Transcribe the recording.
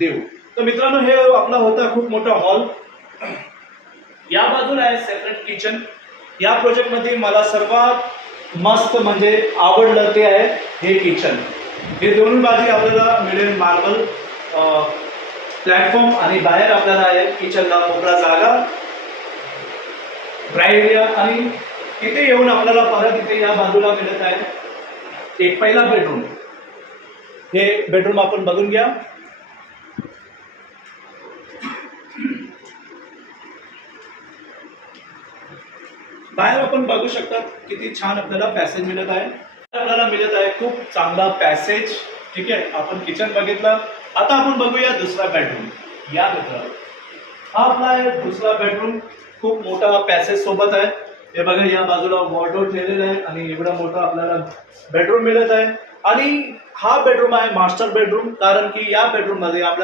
देऊ. तर मित्रांनो, हे आपला होता खूप मोठा हॉल. या बाजूला आहे सेपरेट किचन. या प्रोजेक्ट मध्ये मला सर्वात मस्त म्हणजे आवडलं ते आहे हे किचन. हे दोन्ही बाजू आपल्याला मिळेल मार्बल प्लॅटफॉर्म आणि बाहेर आपल्याला आहे किचनला मोकळा जागा, ड्राय एरिया. आणि इथे येऊन आपल्याला परत इथे या बाजूला मिळत आहे एक पहिला बेडरूम. हे बेडरूम आपण बघून घ्या. बाहेर आपण बघू शकता किती छान आपल्याला पॅसेज मिळत आहे. आपल्याला मिळत आहे खूप चांगला पॅसेज. ठीक आहे, आपण किचन बघितलं. आता आपण बघूया दुसरा बेडरूम. या मित्र, हा आपला आहे दुसरा बेडरूम. खूप मोठा पॅसेज सोबत आहे. हे बघा, या बाजूला वॉर्डरोब ठेवलेला आहे आणि एवढा मोठा आपल्याला बेडरूम मिळत आहे. आणि हा बेडरूम आहे मास्टर बेडरूम, कारण की या बेडरूम मध्ये आपल्याला